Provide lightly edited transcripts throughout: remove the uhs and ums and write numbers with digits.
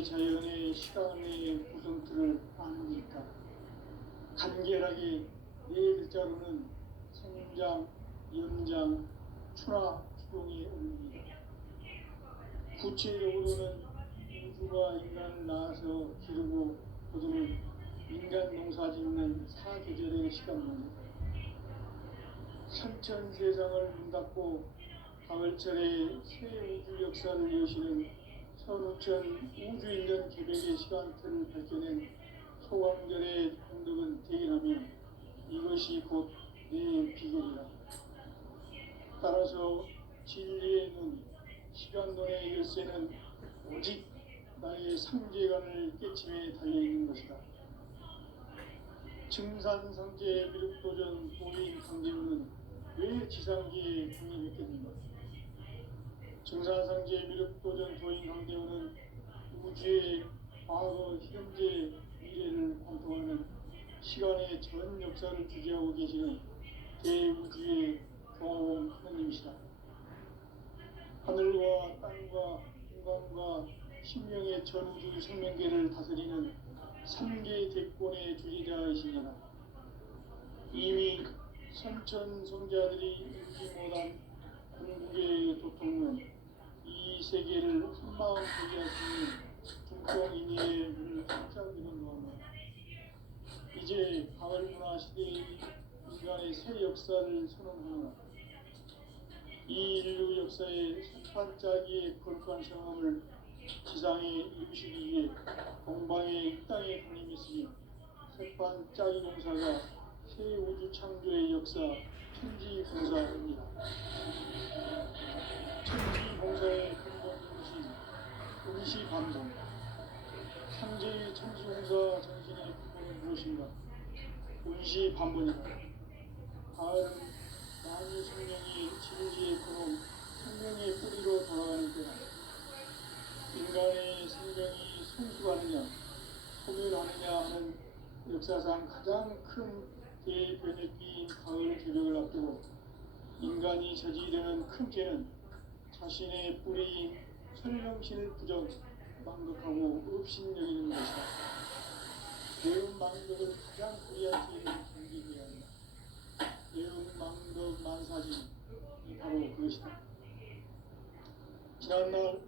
대자연의 시간의 구성틀을 아느니까 간결하게 네 글자로는 성장, 연장, 추나 추동이 옵니다. 구체적으로는 우주가 인간을 낳아서 기르고 거두는 인간 농사 짓는 사계절의 시간입니다. 선천 세상을 문닫고 가을철에 새 우주 역사를 여시는 선우천 우주인전 개벽의 시간틀을 밝혀낸 소광절의 공덕은 대견하며 이것이 곧 내 비결이라. 따라서 진리의 눈, 시간론의 열쇠는 오직 나의 상제관을 깨침에 달려있는 것이다. 증산상제 미륵도전 도인 강제우는 왜 지상기에 군림했겠는가? 증산상제 미륵도전 도인 강제우는 우주의 과거, 현재, 미래를 관통하는 시간의 전 역사를 주재하고 계시는 대우주의 경호원 하느님이시다. 하늘과 땅과 인간과 신명의 전우주 생명계를 다스리는 3개 대권의 주제자이시니라. 이미 선천성자들이 읽지 못한 궁극의 도통은 이 세계를 한마음 보게 하시는 중동인의의 문을 활짝 여는 동안 이제 가을문화 시대의 인간의 새 역사를 선언하노라. 이 인류 역사의 반짝이의 거룩한 성함을 지상에 이루시기 위해 동방의 이 땅에 군림했으니 새반짝이 공사가 새 우주 창조의 역사 천지공사입니다. 천지공사의 근본 중심 임시반복. 상제의 천지공사 정신의 근본은 무엇인가? 임시반복이다. 가을은 만유 생명이 진리의 근원, 생명의 뿌리로 돌아가는 때다. 인간의 생명이 성숙하느냐, 소멸하느냐 하는 역사상 가장 큰 대변혁기인 가을 개벽을 앞두고 인간이 저지르는 큰 죄는 자신의 뿌리인 설명신을 부정, 망덕하고 업신여기는 것이다. 배운 망덕을 가장 불의한 죄를 경계해야 한다. 배운 망덕 만사진이 바로 그것이다. 지난날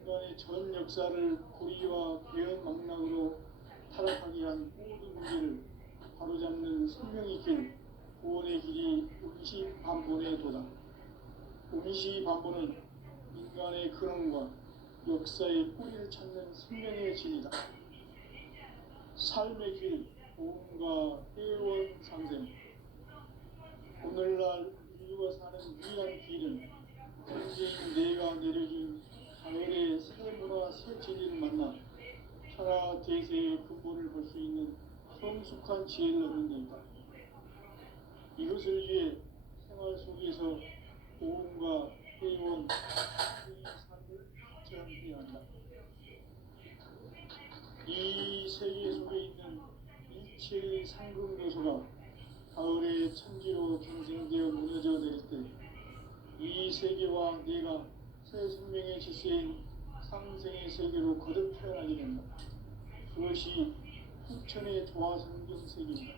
인간의 전 역사를 고리와 배은 망락으로 타락하게 한 모든 문제를 바로잡는 생명의 길, 구원의 길이 임시반본의 도다. 임시반본은 인간의 근원과 역사의 뿌리를 찾는 생명의 진이다. 삶의 길, 보험과 회원 상생. 오늘날 인류가 사는 유일한 길은 현재인 내가 내려준 가을의 새 문화 새 진리를 만나 천하 대세의 근본을 볼 수 있는 성숙한 지혜를 얻는 데이다. 이것을 위해 생활 속에서 보험과 회원, 삶을 실천해야 한다. 이 세계 속에 있는 일체의 상금 요소가 가을의 천지로 경생되어 무너져 내릴 때 이 세계와 내가 새 생명의 질서인 상생의 세계로 거듭 태어나게 된다. 그것이 후천의 조화성경 세계입니다.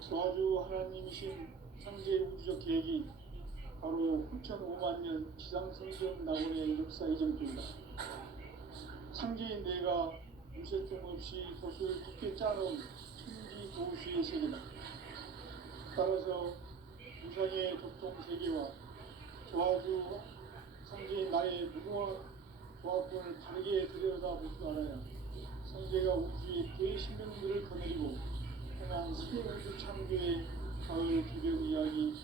조화주 하나님이신 상제 우주적 계획이 바로 후천 5만 년 지상성경 낙원의 역사 이전입니다. 상제인 내가 무쇠통 없이 돛을 깊게 짜놓은 천지 도수의 세계다. 따라서 무상의 도통 세계와 조화주 상제인 나의 무궁한 조화권을 바르게 들여다볼 줄 알아야 상제가 우주의 대신명들을 거느리고 행한 새 우주 창조의 가을 개벽 이야기,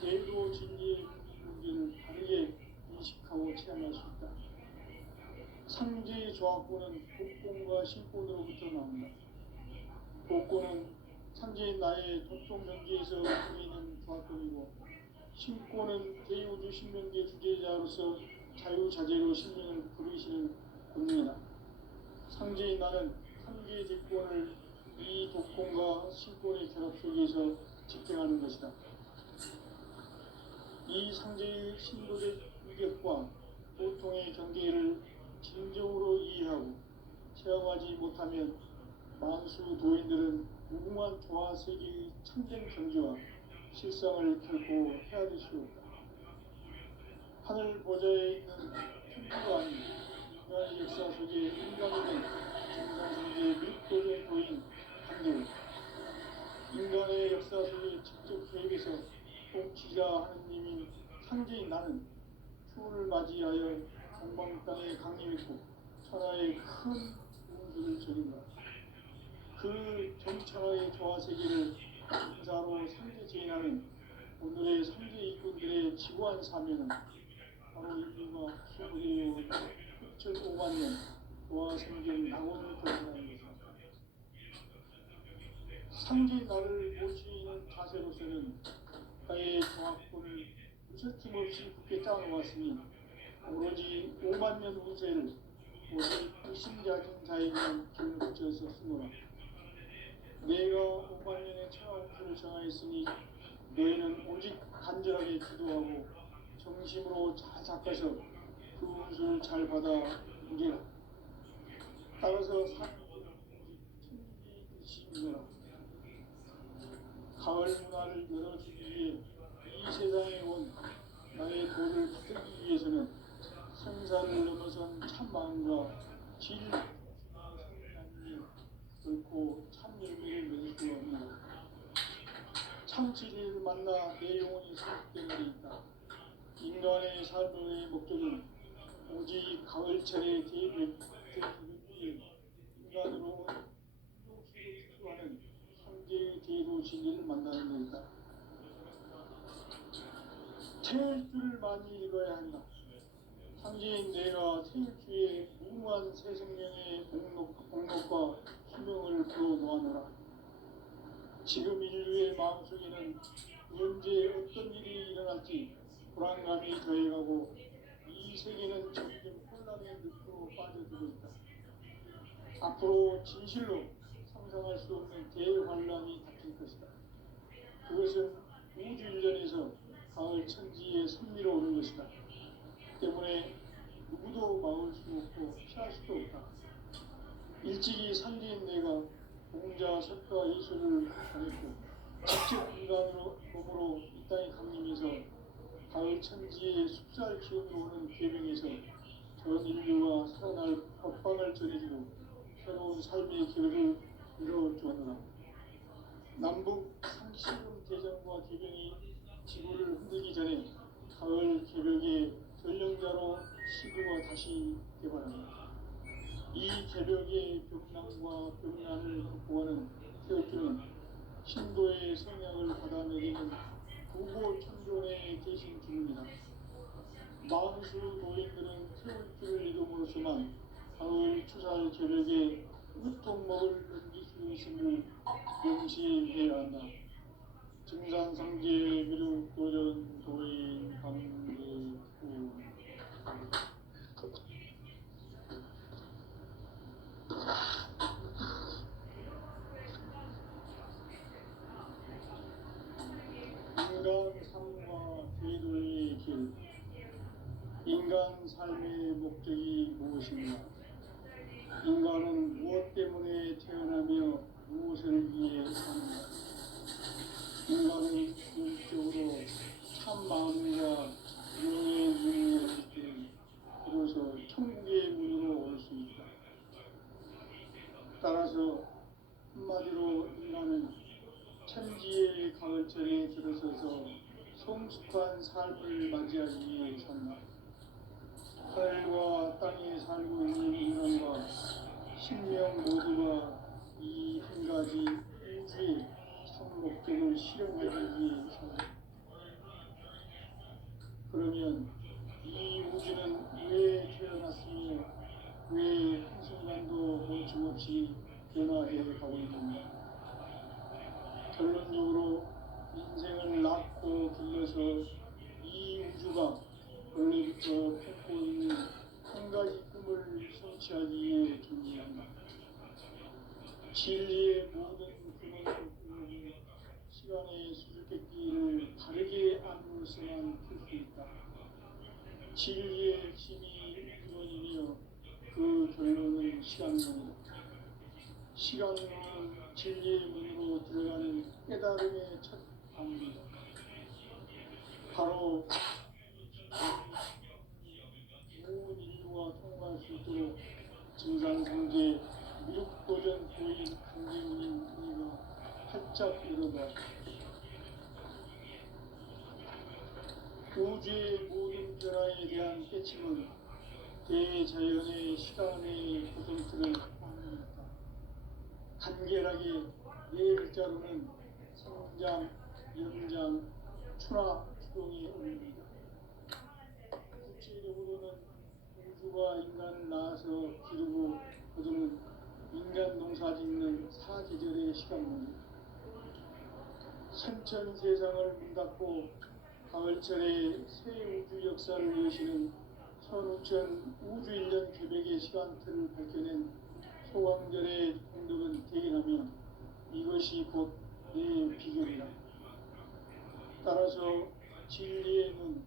대도 진리의 문제를 바르게 인식하고 체험할 수 있다. 상제의 조화권은 복권과 신권으로부터 나온다. 복권은 상제인 나의 도통 경계에서 보이는 조화권이고, 신권은 대우주 신명계 주제자로서 자유자재로 신명을 부르시는 본능이다. 상제인 나는 3개의 대권을 이 독권과 신권의 결합 속에서 집행하는 것이다. 이 상제의 신도적 위력과 보통의 경계를 진정으로 이해하고 생각하면 만수 도인들은 무궁한 조화 세계의 참된 경지와 실상을 결코 헤아릴 수 없다. 하늘 보좌에 있는 천부가 아닌 인간의 역사 속에 인간이 된 정상성제 및 도전 관계를 인간의 역사 속에 직접 개입해서 통치자 하느님인 상제인 나는 추운을 맞이하여 동방 땅에 강림했고 천하의 큰 운수를 전인다. 그 정천하의 조화 세계를 인사로 상제 제인하는 오늘의 상제 일꾼들의 지구한 사명은 바로 인류가 수부되어 6,500만 년 조화 생전 낙원을 거듭하는 것입니다. 상제 나를 모시는 자세로서는 나의 정확분을 무쇠춤 없이 굳게 짜놓았으니 오로지 5만 년 운세를 오직 의심자진 자에게만 기운을 붙여서 쓰노라. 내가 5만 년의 천하 운수를 정하였으니 너희는 오직 간절하게 기도하고 정심으로 잘 닦아서 그 운수를 잘 받아 이겨라. 따라서 사람들은 오직 천지의심이노라. 가을 문화를 열어주기 위해 이 세상에 온 나의 도를 붙들기 위해서는 생사를 넘어선 참 마음과 진리의 성장이 결코 참 열매를 맺을 수 없는 참 진리를 만나 내 영혼이 성숙되는 데 있다. 인간의 삶의 목적은 오직 가을철에 대비를 위해 인간으로 온 육수를 추구하는 상제의 대도 진리를 만나는 데 있다. 태일주를 많이 읽어야 한다. 상제인 내가 태일주의 무궁한 새 생명의 목록과 수명을 풀어놓아노라. 지금 인류의 마음속에는 언제 어떤 일이 일어날지 불안감이 더해가고 이 세계는 점점 혼란의 늪으로 빠져들고 있다. 앞으로 진실로 상상할 수 없는 대환란이 닥칠 것이다. 그것은 우주일전에서 가을 천지의 선미로 오는 것이다. 때문에 누구도 막을 수 없고 피할 수도 없다. 일찍이 상제인 내가 공자, 석가, 예수를 전했고 직접 인간으로 몸으로 이 땅에 강림해서 가을 천지의 숲살 기운으로 오는 계명에서 전 인류가 살아날 법방을 전해주고 새로운 삶의 기회를 이뤄주었노라. 남북 상시름 대전과 개병이 지구를 흔들기 전에 가을 개벽의 전령자로 시구가 다시 개발합니다. 이 개벽의 벽난과 벽난을 극복하는 태극주는 신도의 성향을 받아내리는 부고 천존의 대신 주입니다. 만수 도인들은 태극주를 이름으로서만 가을 추살 개벽에 으통목을 넘길 수 있음을 명시해야 한다. 증산상제 미륵 도전 도인 강제후 인간 삶과 대도의 길. 인간 삶의 목적이 무엇인가? 인간은 무엇 때문에 태어나며 무엇을 위해 사는가? 인간은 영적으로 참 마음과 영의 눈이 열릴 때 비로소 천국의 문으로 올 수 있다. 따라서 한마디로 인간은 천지의 가을철에 들어서서 성숙한 삶을 맞이하기 위해 산다. 하늘과 땅에 살고 있는 인간과 신명 모두가 이 한 가지 우주의 참 목적을 실현하기 위해 산다. 그러면 이 우주는 왜 태어났으며 왜 한순간도 멈춤없이 변화해 가고 있는가? 결론적으로 인생을 낳고 길러서 이 우주가 원래부터 품고 있는 한 가지 꿈을 성취하기 위해 존재한다. 진리의 모든 근원을 시간의 수수께끼를 바르게 안물서만 풀 수 있다. 진리의 힘이 근원이며 그 결론은 시간론이다. 시간은 진리의 문으로 들어가는 깨달음의 첫 방입니다. 바로 온 인류가 통과할 수 있도록 증산성제 미륵도전 도인 강제문인 우리가 활짝 열어봐 우주의 모든 변화에 대한 깨침은 대자연의 시간의 구성틀을 아닙니까? 간결하게 네 글자로는 성장, 연장, 추나 추동이 옵니다. 구체적으로는 우주가 인간을 낳아서 기르고 거두는 인간 농사 짓는 사계절의 시간입니다. 선천 세상을 문 닫고 가을철에 새 우주 역사를 여시는 선우천 우주 1년 개백의 시간틀을 밝혀낸 소강절의 공덕은 대견하며 이것이 곧 내 비결이라. 따라서 진리의 눈,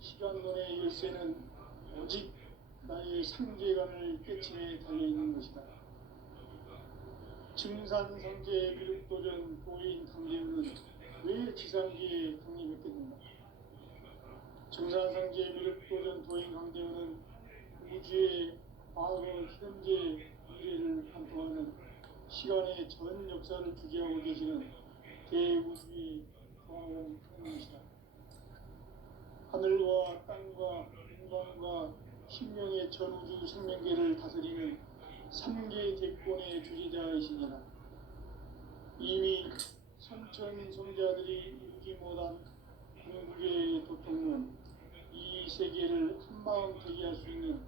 시간론의 열쇠는 오직 나의 상계관을 깨침에 달려있는 것이다. 증산성제 미륵도전 도인 강제문은 왜 지상계에 강림했겠는가? 증산성제 미륵도전 도인 강제문은 우주의 과거, 현재, 미래를 관통하는 시간의 전 역사를 주재하고 계시는 대우주의 공동통이시다. 하늘과 땅과 인간과 신명의 전우주 생명계를 다스리는 3개 대권의 주재자이시니라. 이미 선천 성자들이 이루지 못한 궁극의 도통론, 이 세계를 한마음 되게 할 수 있는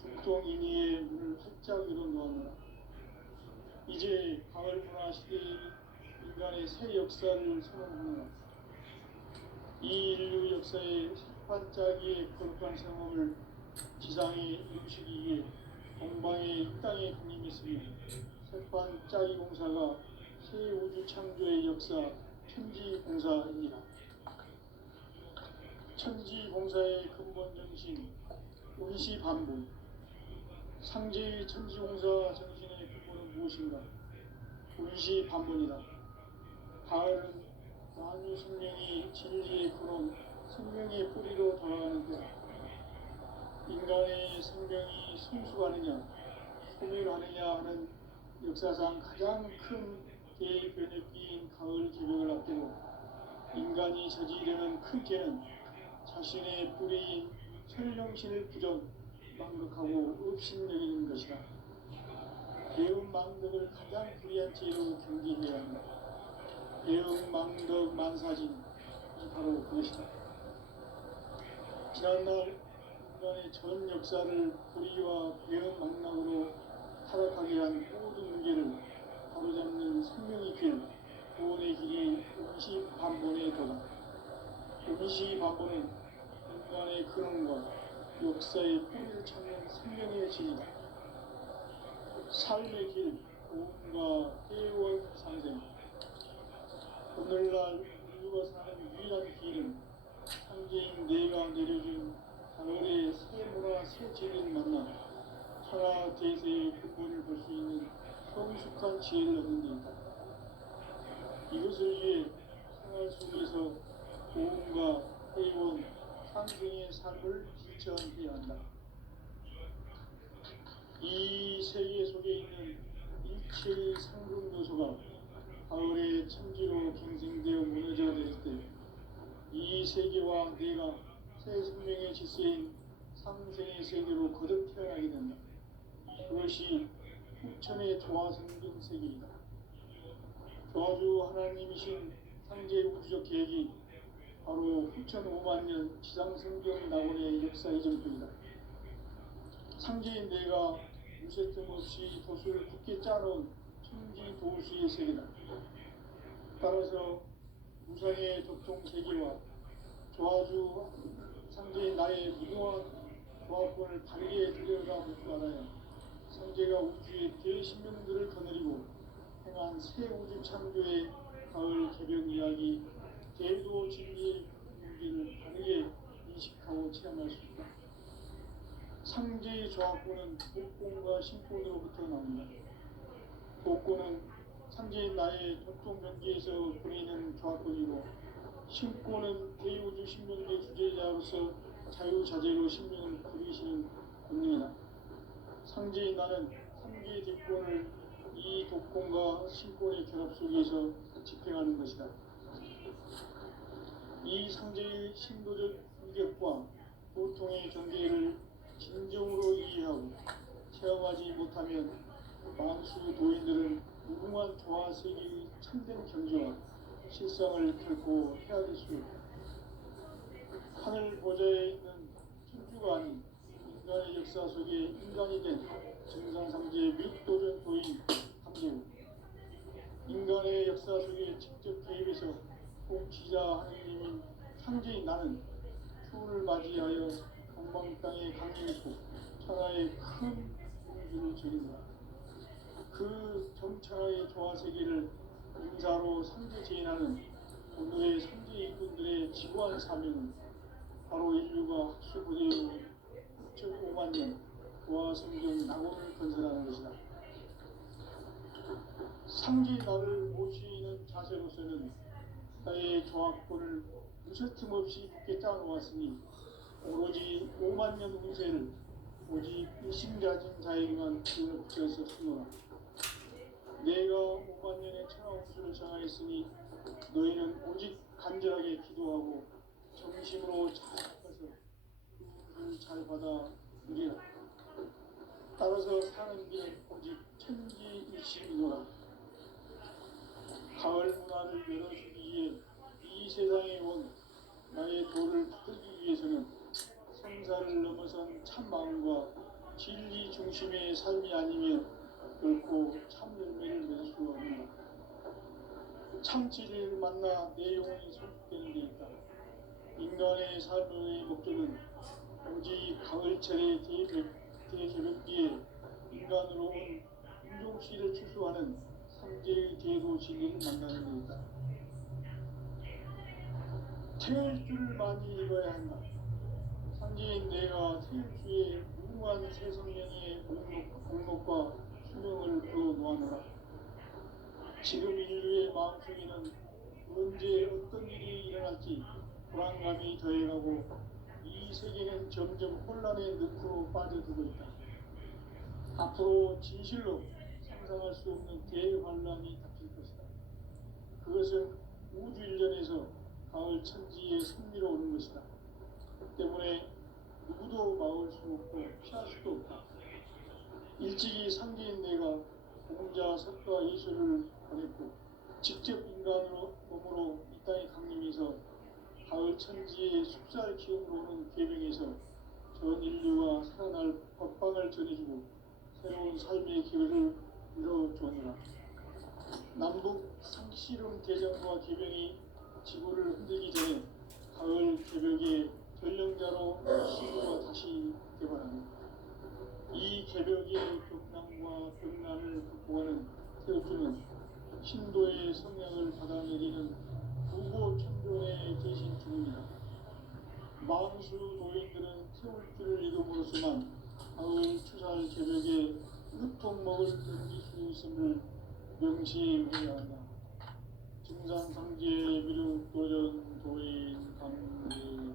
중통인의의 문을 활짝 열어놓았노라. 이제 가을 문화 시대의 인간의 새 역사를 선언하노라. 이 인류 역사의 반짝이의 거룩한 성험을 지상에 이루시기 위해 동방의 이 땅에 강림했으며 새반짝이 공사가 새 우주 창조의 역사 천지공사입니다. 천지공사의 근본 정신 운시반복. 상제의 천지공사 정신의 근본은 무엇인가? 운시반복이다. 가을은 만유 생명이 진리의 근원, 생명의 뿌리로 다가가는 때 인간의 생명이 성숙하느냐, 소멸하느냐 하는 역사상 가장 큰 대변혁기인 가을 개벽을 앞두고 인간이 저지르는 큰 죄는 자신의 뿌리인 설령신을 부정, 망극하고 업신여기는 것이다. 배움 망덕을 가장 불의한 죄로 경계해야 한다. 배움 망덕 만사진, 이 바로 그것이다. 지난날 인간의 전 역사를 불의와 배움 망락으로 타락하게 한 모든 문제를 바로잡는 생명의 길, 구원의 길이 운시반본에 도다. 운시반본은 인간의 근원과 역사의 뿌리를 찾는 생명의 길이다. 삶의 길, 고음과 회원 상생. 오늘날 인류가 사는 유일한 길은 상제인 내가 내려준 가을의 새 문화 새 진리를 만나 천하 대세의 근본을 볼 수 있는 성숙한 지혜를 얻는 데 있다. 이것을 위해 생활 속에서 고음과 회원, 상생의 삶을 실천해야 한다. 이 세계 속에 있는 일체의 상급 요소가 가을의 천지로 갱생되어 무너져 내릴 때 이 세계와 내가 새 생명의 질서인 상생의 세계로 거듭 태어나게 된다. 그것이 후천의 조화성경 세계이다. 조화주 하나님이신 상제 우주적 계획이 바로 후천 5만년 지상성경 낙원의 역사 이전편이다. 상제인 내가 무쇠뜸 없이 도수를 굳게 짜놓은 천지 도수의 세계다. 따라서 무상의 독종 세계와 조화주 상제인 나의 무궁한 조화권을 바르게 들여다 볼 줄 알아야 상제가 우주의 대신명들을 거느리고 행한 새 우주 창조의 가을 개벽 이야기, 대도 진리의 문제를 바르게 인식하고 체험할 수 있다. 상제의 조화권은 복공과 신권으로부터 나온다. 복권은 상제인 나의 전통 경기에서 보내는 조합권이고, 신권은 대우주 신명의 주제자로서 자유자재로 신명을 부리시는 권능이다. 상제인 나는 3개의 대권을 이 독권과 신권의 결합 속에서 집행하는 것이다. 이 상제의 신도적 인격과 보통의 경계를 진정으로 이해하고 체험하지 못하면 만수 도인들은 무궁한 조화 세계의 참된 경지와 실상을 결코 헤아릴 수 없다. 하늘 보좌에 있는 천주가 아닌 인간의 역사 속에 인간이 된 정상상제의 묵도전 도인 강제우, 인간의 역사 속에 직접 개입해서 통치자 하느님인 상제인 나는 추운을 맞이하여 동방 땅에 강림했고 천하의 큰 공주를 저린다. 그 정천하의 조화세계를 인사로 상제 제인하는 오늘의 상제 일꾼들의 지구한 사명은 바로 인류가 학수고대로 6,5만 년 조화성경 낙원을 건설하는 것이다. 상제 나를 모시는 자세로서는 나의 조합권을 무쇠틈 없이 굳게 짜놓았으니 오로지 5만 년 운세를 오직 일심가진 자에게만 기운을 붙여서 쓰노라. 내가 5만 년의 천하 운수를 정하였으니 너희는 오직 간절하게 기도하고 정심으로 잘 받아서 그 운수를 잘 받아 누리라. 따라서 사는 길은 오직 천지일심이노라. 가을 문화를 열어주기 위해 이 세상에 온 나의 도를 붙들기 위해서는 성사를 넘어선 참 마음과 진리 중심의 삶이 아니면 결코 참 열매를 맺을 수 없는다. 참 진리를 만나 내 영혼이 성숙되는 데 있다. 인간의 삶의 목적은 오직 가을철의 대개벽기에 인간으로 온 인종씨를 추수하는 삼재의 대도 진리를 만나는 데 있다. 태을 줄을 많이 읽어야 한다. 상제인 내가 태일주의 무궁한 새 생명의 목록과 수명을 그어놓아노라. 지금 인류의 마음속에는 언제 어떤 일이 일어날지 불안감이 더해가고 이 세계는 점점 혼란의 늪으로 빠져들고 있다. 앞으로 진실로 상상할 수 없는 대환란이 닥칠 것이다. 그것은 우주 일련에서 가을 천지의 승리로 오는 것이다. 때문에 누구도 막을 수 없고 피할 수도 없다. 일찍이 상제인 내가 공자, 석가, 예수를 보냈고 직접 인간으로 몸으로 이 땅에 강림해서 가을 천지의 숲살 기운으로 오는 계명에서 전 인류가 살아날 법방을 전해주고 새로운 삶의 기회를 이뤄주느라. 남북 상씨름 대전과 계명이 지구를 흔들기 전에 가을 개벽의 전령자로 시구가 다시 개발합니다. 이 개벽의 격난과 격난을 극복하는 태엽주는 신도의 성령을 받아내리는 부고 천존의 대신 중입니다. 만수 도인들은 태울주를 이름으로서만 가을 추살 개벽의 으통목을 넘길 수 있음을 명시해야 한다. 증산상제 미륵도전 도인 강대주.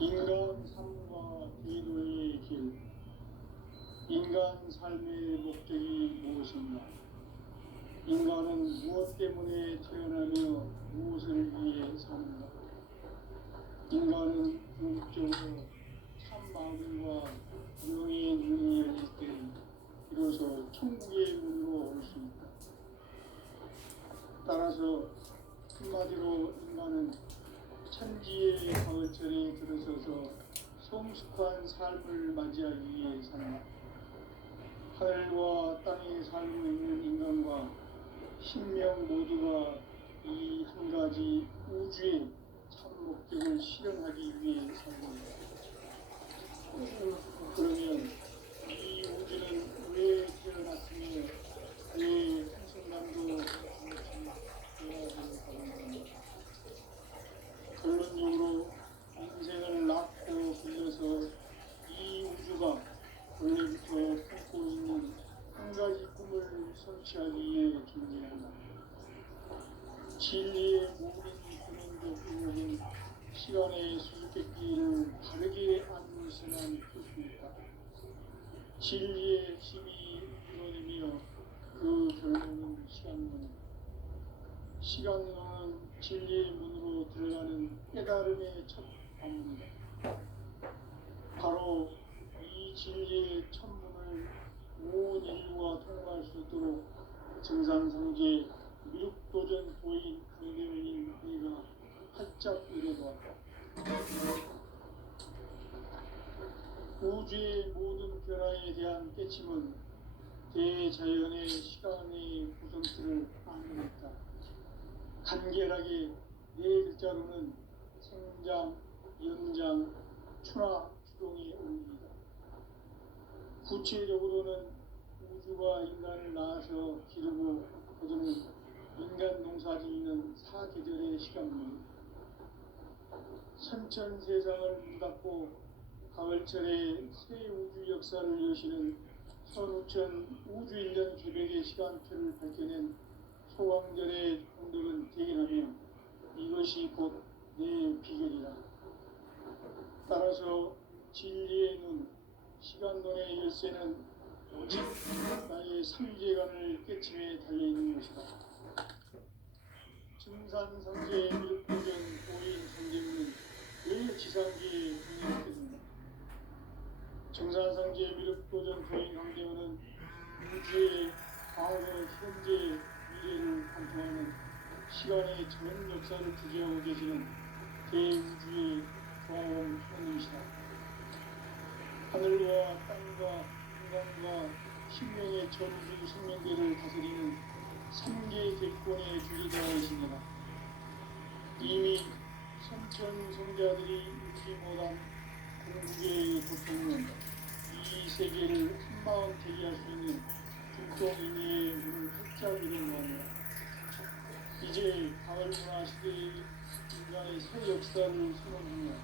인간 삶과 기도의 길. 인간 삶의 목적이 무엇인가? 인간은 무엇 때문에 태어나며 무엇을 위해 사는가? 인간은 궁극적으로 참 마음과 영의 눈이 열릴 때 비로소 천국의 문으로 올 수 있다. 따라서 한마디로 인간은 천지의 가을철에 들어서서 성숙한 삶을 맞이하기 위해 산다. 하늘과 땅에 살고 있는 인간과 신명 모두가 이 한 가지 우주의 참 목적을 실현하기 위해 살고 있다. 그러면 이 우주는 왜 태어났으며 왜 한순간도 되어야 할 것인가? 존재한다. 진리의 모든 근원적 의혹은 시간의 수수께끼를 바르게 안물선한 표시이다. 진리의 힘이 근원이며 그 결론은 시간론이다. 시간론은 진리의 문으로 들어가는 깨달음의 첫 방문이다. 바로 이 진리의 천문을 온 인류가 통과할 수 있도록 증산상제 미륵도전 도인 강대원인 네가 활짝 일어보았다. 우주의 모든 변화에 대한 깨침은 대자연의 시간의 구성틀을 안내했다. 간결하게 네 글자로는 생장, 연장, 추나 추동이 옵니다. 구체적으로는 우주가 인간을 낳아서 기르고 거두는 인간 농사지는 사계절의 시간입니다. 선천세상을 문닫고 가을철에 새 우주 역사를 여시는 선우천 우주인전 개백의 시간표를 밝혀낸 소왕절의 공덕은 대견하며 이것이 곧 내 비결이다. 따라서 진리의 눈, 시간론의 열쇠는 오직 나의 삼재간을 깨침에 달려있는 것이다. 증산상제의 미륵도전 도인 상제문은 왜 지상기에 등장했겠는가? 증산상제의 미륵도전 도인 상제문은 우주의 과거, 현재, 미래를 관통하는 시간의 전 역사를 주재하고 계시는 대우주의 조화로운 하나님이시다. 하늘과 땅과 인간과 신명의 전우주 생명계를 다스리는 삼계 대권의 주제자이시니라. 이미 선천 성자들이 잊지 못한 공국의 고통은 이 세계를 한마음 대기할 수 있는 국동인의 문을 활짝 열어놓았노라. 이제 가을 문화 시대의 인간의 새 역사를 선언합니다.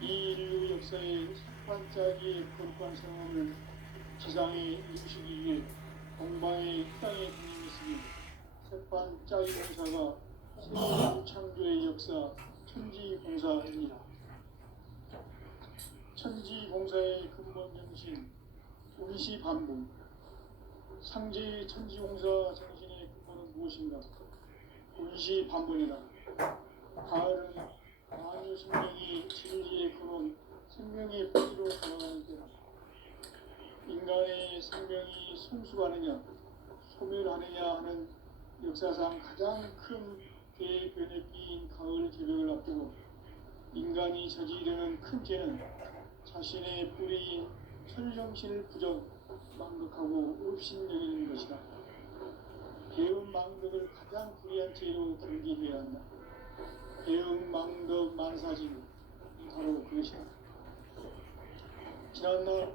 이 인류 역사의 반짝이의 거룩한 성험을 지상에 이루시기 위해 동방의 땅에 군림했으니 새반짝이 공사가 세계 창조의 역사 천지공사입니다. 천지공사의 근본 정신 운시반복. 상제의 천지공사 정신의 근본은 무엇인가? 운시반복이다. 가을은 만유 생명이 진리의 근원, 생명의 뿌리로 돌아가는 때다. 인간의 생명이 성숙하느냐, 소멸하느냐 하는 역사상 가장 큰 대변혁기인 가을 개벽을 앞두고 인간이 저지르는 큰 죄는 자신의 뿌리인 천정신을 부정, 망극하고 업신여기는 것이다. 배운 망덕을 가장 불의한 죄로 경계해야 한다. 배운 망덕 만사진, 바로 그것이다. 지난날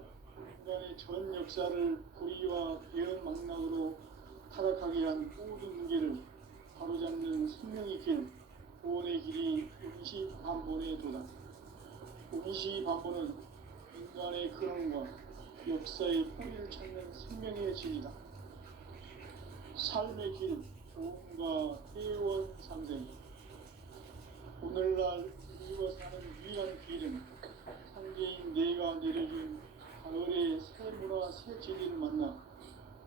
인간의 전 역사를 불의와 배은 망락으로 타락하게 한 모든 문제를 바로잡는 생명의 길, 구원의 길이 운시반본에 도다. 운시반본은 인간의 근원과 역사의 뿌리를 찾는 생명의 진이다. 삶의 길, 조음과 회원 상생. 오늘날 우리가 사는 유일한 길은 상제인 내가 내려준 가을의 새 문화 새 진리를 만나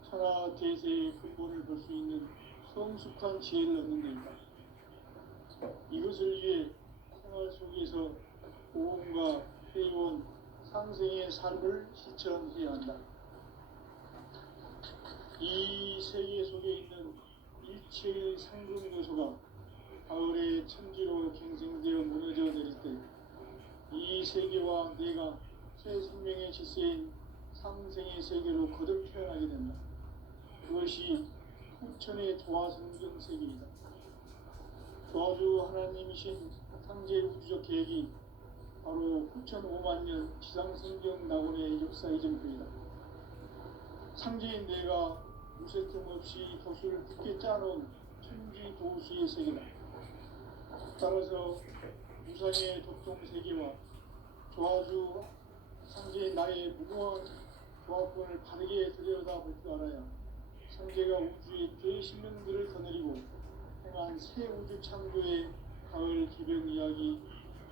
천하 대세의 근본을 볼 수 있는 성숙한 지혜를 얻는 데이다. 이것을 위해 생활 속에서 고음과 회원, 상생의 삶을 실천해야 한다. 이 세계 속에 있는 일체의 상금 요소가 가을의 천지로 갱생되어 무너져 내릴 때 이 세계와 내가 새 생명의 질서인 상생의 세계로 거듭 태어나게 된다. 그것이 후천의 조화성경 세계이다. 조화주 하나님이신 상제 우주적 계획이 바로 후천 5만년 지상성경 낙원의 역사 이전표이다. 상제인 내가 무쇠 틈 없이 돛을 굳게 짜놓은 천지 도수의 세계다. 따라서 무상의 독동 세계와 조화주 상제인 나의 무궁한 조합권을 바르게 들여다볼 줄 알아야 상제가 우주의 대신명들을 거느리고 행한 새 우주 창조의 가을 개변 이야기,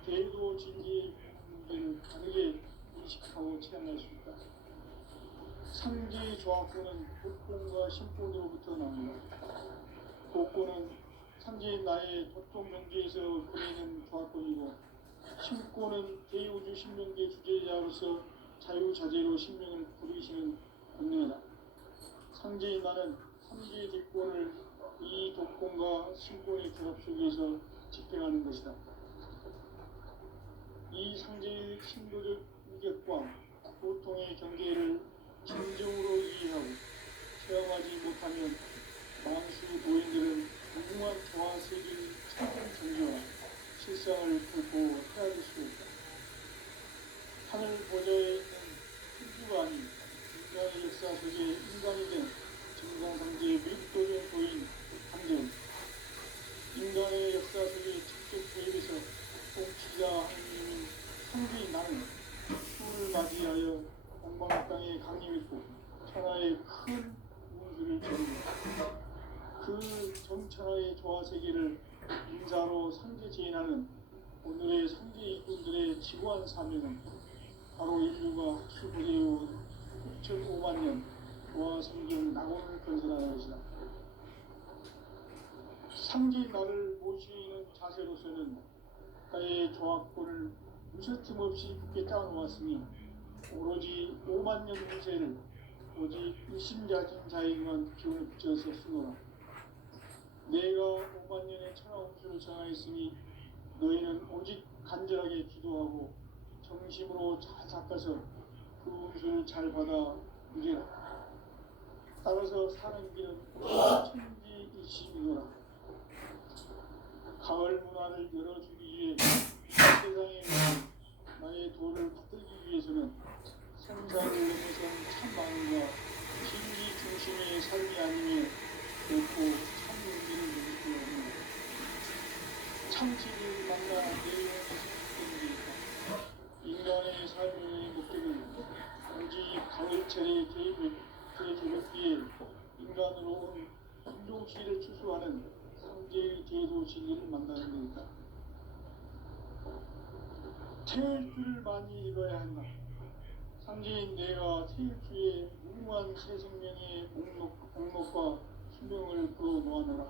대도 진리의 문제를 다르게 인식하고 체험할 수 있다. 상제의 조합권은 독권과 신권으로부터 나옵니다. 독권은 상제인 나의 도통 경계에서 그리는 조합권이고, 신권은 대우주 신명계 주제자로서 자유자재로 신명을 부르시는 권능이다. 상제인 나는 삼계의 뒷권을 이 독권과 신권의 결합 속에서 집행하는 것이다. 이 상제의 신도적 인격과 보통의 경계를 진정으로 이해하고 체험하지 못하면 만수 도인들은 무궁한 조화 세계의 참된 정교와 실상을 결코 헤아릴 수 없다. 하늘 보좌에 있는 천주가 아닌 인간의 역사 속에 인간이 된 정상상제의 밀도적 도인 한전, 인간의 역사 속에 직접 개입해서 통치자 하느님인 상주인 나는 수를 맞이하여 공방 땅에 강림했고 천하의 큰 운수를 전했다. 그 정천하의 조화세계를 인사로 상제 제인하는 오늘의 상제 일꾼들의 지구한 사명은 바로 인류가 학수고대의 6,500만 년 조화 성경 낙원을 건설하는 것이다. 상제인 나를 모시는 자세로서는 나의 조합권을 무서틈 없이 굳게 짜놓았으니 오로지 5만 년 후세를 오직 일심자진 자에게만 기운을 붙여서 쓰노라. 내가 5만 년의 천하운수를 정하였으니 너희는 오직 간절하게 기도하고 정심으로 잘 닦아서 그 운수를 잘 받아 누리라. 따라서 사는 길은 천지일심이노라. 가을 문화를 열어주기 위해 세상에 나의 도를 받들기 위해서는 생사를 넘어선 참마음과 진리 중심의 삶이 아니면 결코 참 의미를 누릴 수 없는 참치를 만나 내용을 생각되는 게 있다. 인간의 삶의 목적은 오직 가을철의 개벽기에 인간으로 온 인종시를 추수하는 상제의 제도 진리를 만나는 데있다. 태일주를 많이 읽어야 한다. 상제인 내가 태일주의 무궁한 새 생명의 목록과 수명을 끌어놓아노라.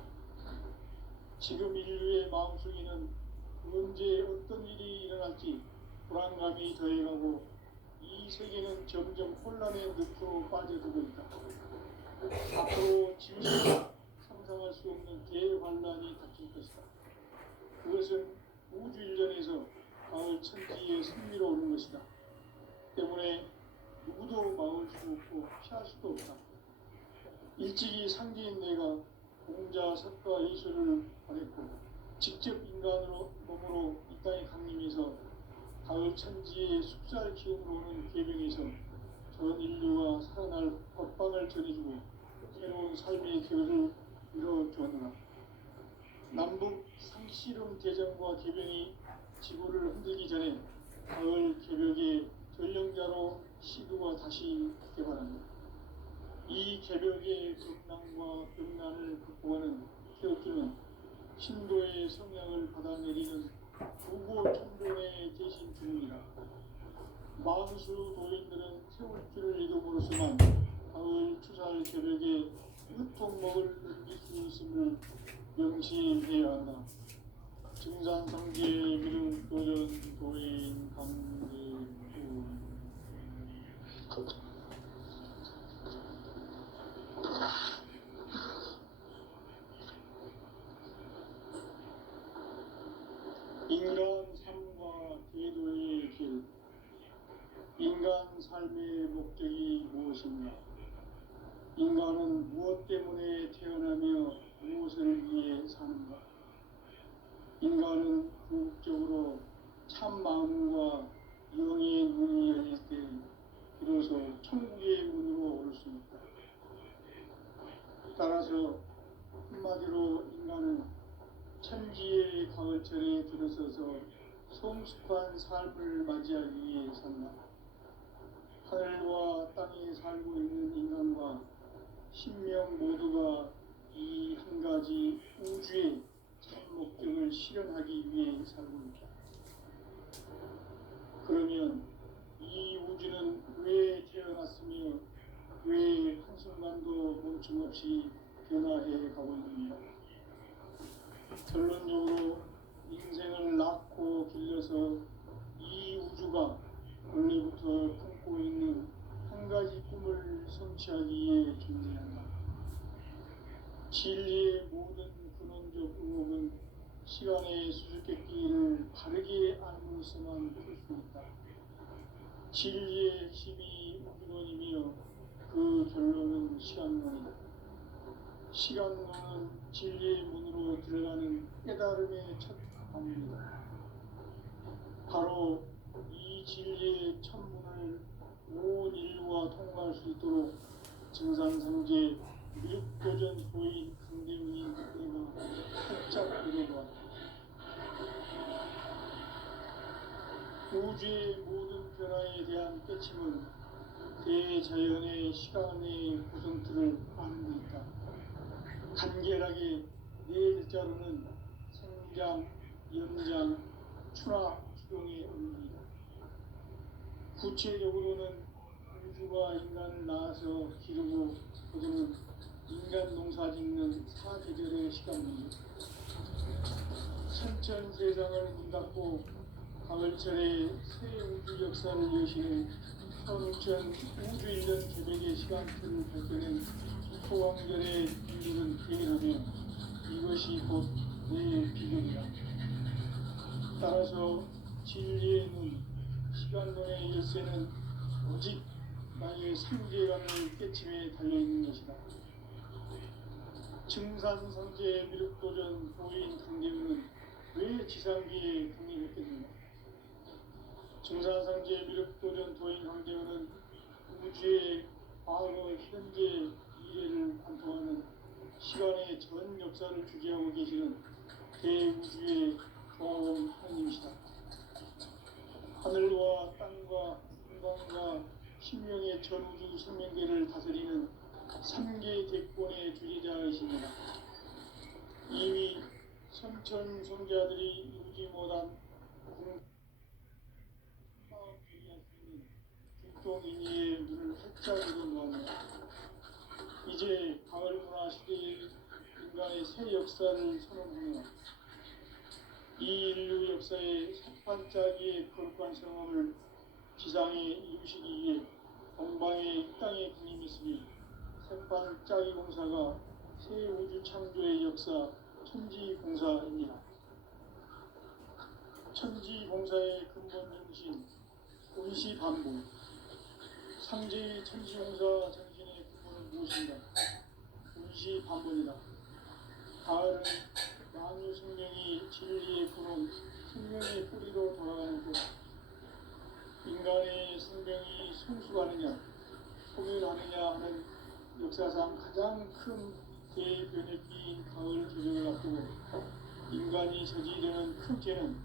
지금 인류의 마음속에는 언제 어떤 일이 일어날지 불안감이 더해가고 이 세계는 점점 혼란의 늪으로 빠져들고 있다. 앞으로 진실과 상상할 수 없는 대환란이 닥칠 것이다. 그것은 우주 일전에서 가을 천지의 승리로 오는 것이다. 때문에 누구도 막을 수 없고 피할 수도 없다. 일찍이 상제인 내가 공자, 석가, 예술을 보냈고 직접 인간으로 몸으로 이 땅에 강림해서 가을 천지의 숲살 기운으로 오는 계병에서 전 인류가 살아날 법방을 전해주고 새로운 삶의 결을 이뤄주었노라. 남북 상씨름 대전과 계병이 지구를 흔들기 전에 가을 개벽의 전령자로 시도가 다시 개발한다. 이 개벽의 극난과 극난을 극복하는 태극기는 신도의 성향을 받아내리는 부고 천존의 대신 주문이다. 만수 도인들은 세울줄을 이름으로서만 가을 추살 개벽에 유통목을 넘길 수 있음을 명시해야 한다. 증산상계 미륵도전 도인 강제부 인간 삶과 제도의 길. 인간 삶의 목적이 무엇인가? 인간은 무엇 때문에 태어나며 무엇을 위해 사는가? 인간은 궁극적으로 참 마음과 영의 문이 열릴 때 비로소 천국의 문으로 올 수 있다. 따라서 한마디로 인간은 천지의 가을철에 들어서서 성숙한 삶을 맞이하기 위해 산다. 하늘과 땅에 살고 있는 인간과 신명 모두가 이 한 가지 우주의 참 목적을 실현하기 위해 살고 있다. 그러면 이 우주는 왜 태어났으며 왜 한순간도 멈춤 없이 변화해 가고 있는가? 결론적으로 인생을 낳고 길러서 이 우주가 원래부터 품고 있는 한 가지 꿈을 성취하기에 존재한다. 진리의 모든 근원적 의혹은 시간의 수수께끼를 바르게 알고 있어만 볼 수 있다. 진리의 핵심이 우주론이며 그 결론은 시간론이다. 시간론은 진리의 문으로 들어가는 깨달음의 첫 방문이다. 바로 이 진리의 천문을 온 인류가 통과할 수 있도록 증산성제 미륵도전 도인 강대문이 내가 살짝 이뤄보았다. 우주의 모든 변화에 대한 깨침은 대자연의 시간의 구성틀을 아는 데 있다. 간결하게 네 글자로는 생장, 연장, 추나 추동의 의미이다. 구체적으로는 우주가 인간을 낳아서 기르고 거두는 인간 농사 짓는 사계절의 시간입니다. 천천 세상을 문 닫고 가을철에 새 우주 역사를 여시는 천천 우주 1년 계획의 시간표를 밝혀낸 소왕절의 비밀은 대결하며 이것이 곧 내 비결이다. 따라서 진리의 눈, 시간론의 열쇠는 오직 나의 상계감을 깨침에 달려있는 것이다. 증산성제 미륵도전 도인 강대문은 왜 지상기에 강림했겠는가? 증산성제 미륵도전 도인 강대문은 우주의 과거, 현재, 미래를 관통하는 시간의 전 역사를 주재하고 계시는 대우주의 조화원 하나님이시다. 하늘과 땅과 인간과 신명의 전우주 생명계를 다스리는 3개 대권의 주제자이십니다. 이미 선천성자들이 이루지 못한 공사와 비리할 수 있는 중동인의의 눈을 활짝 열어놓았네. 이제 가을 문화 시대의 인간의 새 역사를 선언하며 이 인류 역사의 첫 반짝이의 거룩한 성함을 지상에 이루시기 위해 동방의 땅에 군림했으니 새반짝이 공사가 새 우주 창조의 역사 천지공사입니다. 천지공사의 근본 정신 운시반복. 상제의 천지공사 정신의 근본은 무엇인가? 운시반복이다. 가을은 만유 생명이 진리의 근원, 생명의 뿌리로 돌아가는 것. 인간의 생명이 성숙하느냐, 소멸하느냐 하는 역사상 가장 큰 대변혁기인 가을 조정을 앞두고 인간이 저지르는 큰 죄는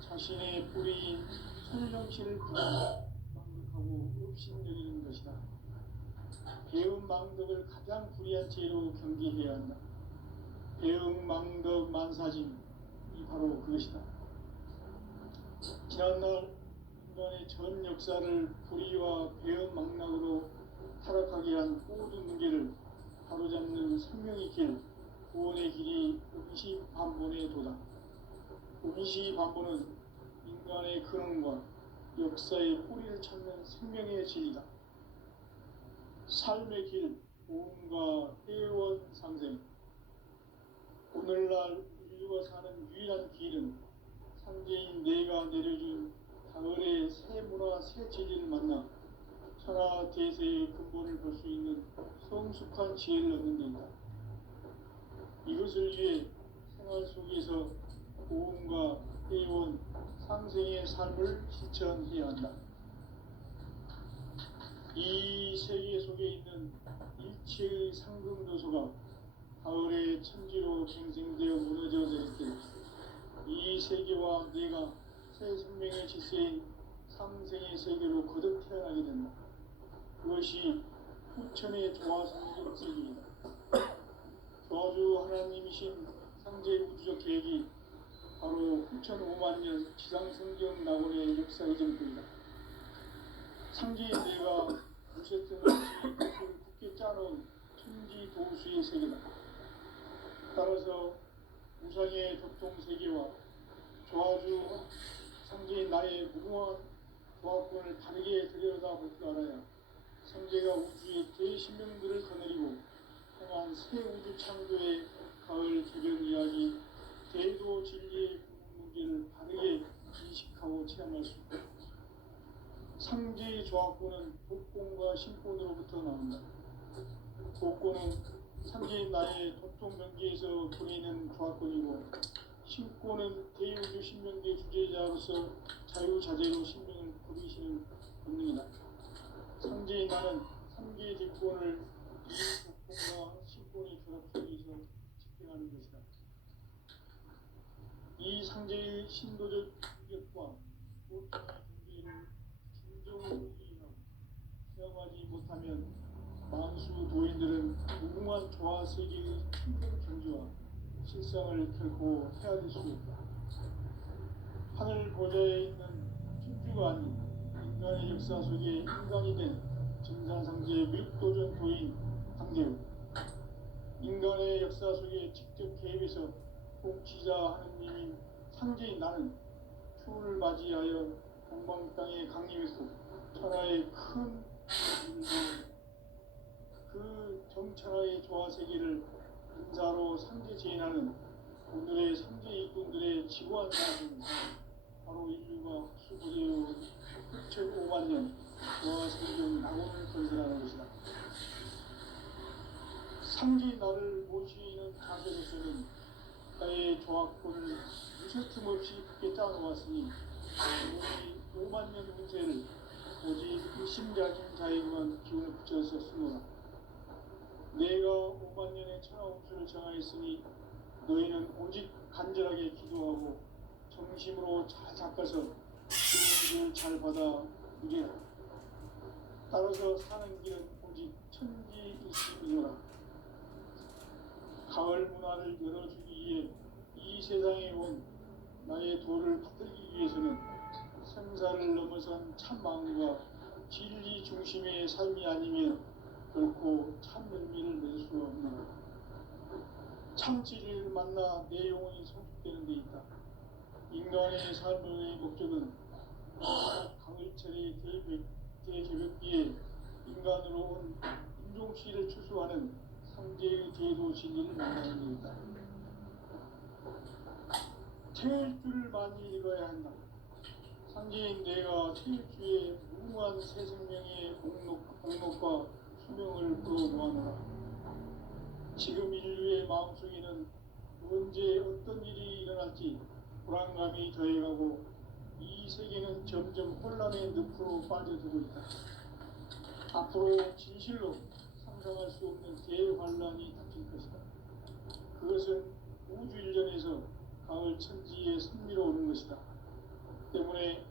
자신의 뿌리인 천정신을 망극하고 업신여기는 것이다. 배움 망덕을 가장 불의한 죄로 경계해야 한다. 배움 망덕 만사진이 바로 그것이다. 지난날 인간의 전 역사를 불의와 배움 망락으로 타락하게 한 모든 문제를 바로잡는 생명의 길, 구원의 길이 운시반본에 도다. 운시반본은 인간의 근원과 역사의 뿌리를 찾는 생명의 진리다. 삶의 길, 보험과 회원 상생. 오늘날 인류가 사는 유일한 길은 상제인 내가 내려준 가을의 새 문화, 새 진리를 만나 천하 대세의 근본을 볼 수 있는 성숙한 지혜를 얻는 데이다. 이것을 위해 생활 속에서 보험과 회원, 상생의 삶을 실천해야 한다. 이 세계 속에 있는 일체의 상금도소가 가을의 천지로 갱생되어 무너져 내릴 때 이 세계와 내가 새 생명의 질서인 상생의 세계로 거듭 태어나게 된다. 그것이 후천의 조화성경색입니다. 저주 하나님이신 상제 우주적 계획이 바로 후천 5만 년 지상성경 낙원의 역사의 전부입니다. 상제인 내가 무쇠등 없이 굳게 짜놓은 천지 도수의 세계다. 따라서 우상의 격동 세계와 조화주 상제인 나의 무궁한 조합권을 다르게 들여다볼 줄 알아야 상제가 우주의 대신명들을 거느리고 행한 새 우주 창조의 가을 개변 이야기 대도 진리의 문제를 다르게 인식하고 체험할 수 있다. 상제의 조합권은 복권과 신권으로부터 나온다. 복권은 상제인 나의 도통 경계에서 보내는 조합권이고 신권은 대우주 신명계 주제자로서 자유자재로 신명을 부리시는 본능이다. 상제인 나는 3개의 대권을 이 복권과 신권의 결합 속에서 집행하는 것이다. 이 상제의 신도적 인격과 보통의 경계를 진정으로 이해하고 수용하지 못하면 만수 도인들은 무궁한 조화 세계의 충분 경지와 실상을 결코 헤아릴 수 없다. 하늘 보좌에 있는 천주가 아닌 인간의 역사 속에 인간이 된 증산상제의 밀도전 도인 강대우, 인간의 역사 속에 직접 개입해서 복지자 하느님인 상제인 나는 추운을 맞이하여 동방 땅에 강림했고 천하의 큰 그 정천하의 조화 세계를 인자로 상제 제인하는 오늘의 상제 일꾼들의 지구한 사람은 바로 인류가 수부대로 6,5만 년 조화 성경 낙원을 건설하는 것이다. 상제 나를 모시는 자세로서는 나의 조합권을 무쇠틈 없이 굳게 짜놓았으니 우리 5만 년 운세를 오직 일심자진 자에게만 기운을 붙여서 쓰노라. 내가 5만 년의 천하운수를 정하였으니 너희는 오직 간절하게 기도하고 정심으로 잘 닦아서 그 운세를 잘 받아 누리라. 따라서 사는 길은 오직 천지일심이노라. 가을 문화를 열어주기 위해 이 세상에 온 나의 도를 받들기 위해서는 생사를 넘어선 참 마음과 진리 중심의 삶이 아니면 결코 참 열매를 낼 수 없노라. 참 진리를 만나 내 영혼이 성숙되는 데 있다. 인간의 삶의 목적은 가을철의 대개벽기에 인간으로 온 인종시를 추수하는 상제의 제도 진리를 만나는 데 있다. 체일주를 많이 읽어야 한다. 상제인 내가 체일주의 무궁한 새 생명의 공록과 수명을 불어모아노라. 지금 인류의 마음속에는 언제 어떤 일이 일어날지 불안감이 더해가고 이 세계는 점점 혼란의 늪으로 빠져들고 있다. 앞으로 진실로 상상할 수 없는 대환란이 닥칠 것이다. 그것은 우주 일전에서 가을 천지의 승리로 오는 것이다. 때문에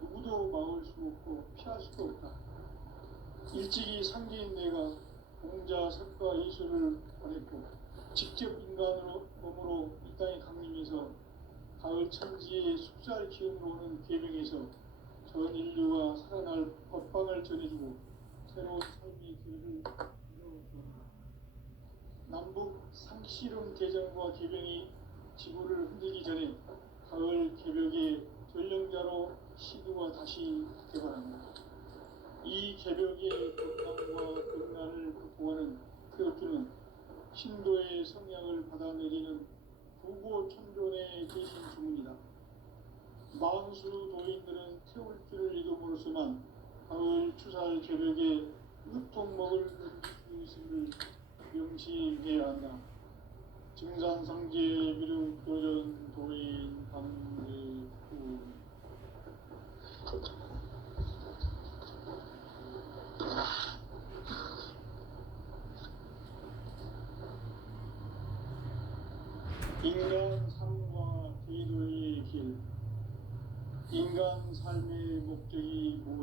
누구도 막을 수 없고 피할 수도 없다. 일찍이 상제인 내가 공자 석가 이수를 보냈고 직접 인간으로 몸으로 이 땅에 강림해서 가을 천지의 숙살 기운으로 오는 계명에서 전 인류가 살아날 법방을 전해주고 새로운 삶의 길을 열어줍니다. 남북 상씨름 대전과 개병이 지구를 흔들기 전에 가을 개벽의 전령자로 시두가 다시 개발합니다. 이 개벽의 건강과 건난을 극복하는 태울주는 신도의 성향을 받아내리는 부고천존의 대신 주문이다. 만수 도인들은 태울주를 읽음으로써만 가을 추살 개벽에 으통먹을 넘길 수 있음을 명심해야 한다. 증산상제 미륵도전 도인 강제구 인간 삶과 기도의 길. 인간 삶의 목적이